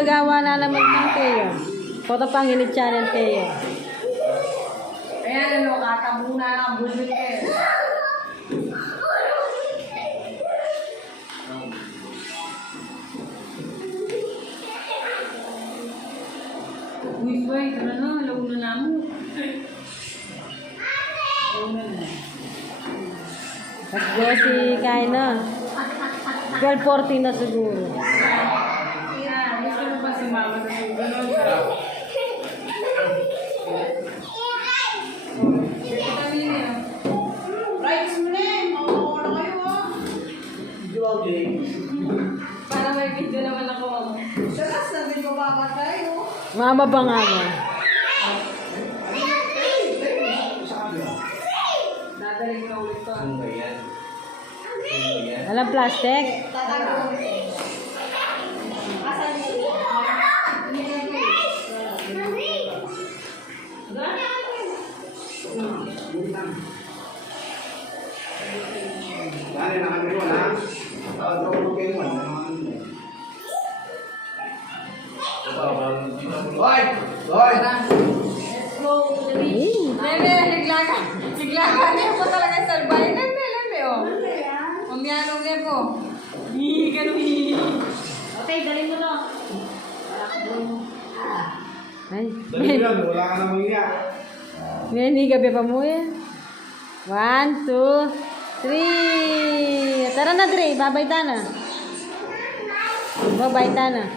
gagawa na naman ng Teo. Foto pang init channel Teo. Ayan, ano, katabuna lang, bulbit eh. Uy, boy, tara na, launa na mo. Launa na. Let's go si Kaina. 12:40 na siguro. Yeah, gusto mo ba si mama na yung gano'n? Rights mo na eh, mawawala kayo ah. Para may video naman ako. Salas na video baka tayo. Mama ba nga mo? Dadaling na ulit to. Walang plastic? Tatago. Asan niyo? Let's go to the beach. Lele, naglaga. Naglaga niya po talaga sa bahay. Lele, oh. Mamyanong niya po. Hihi, ganun. Okay, dali mo to. Ay. Dali yan, wala ka namang iya. Hindi gabi pa mo yan. 1, 2, 3. Tara na, Dre. Babay ta na. Babay ta na.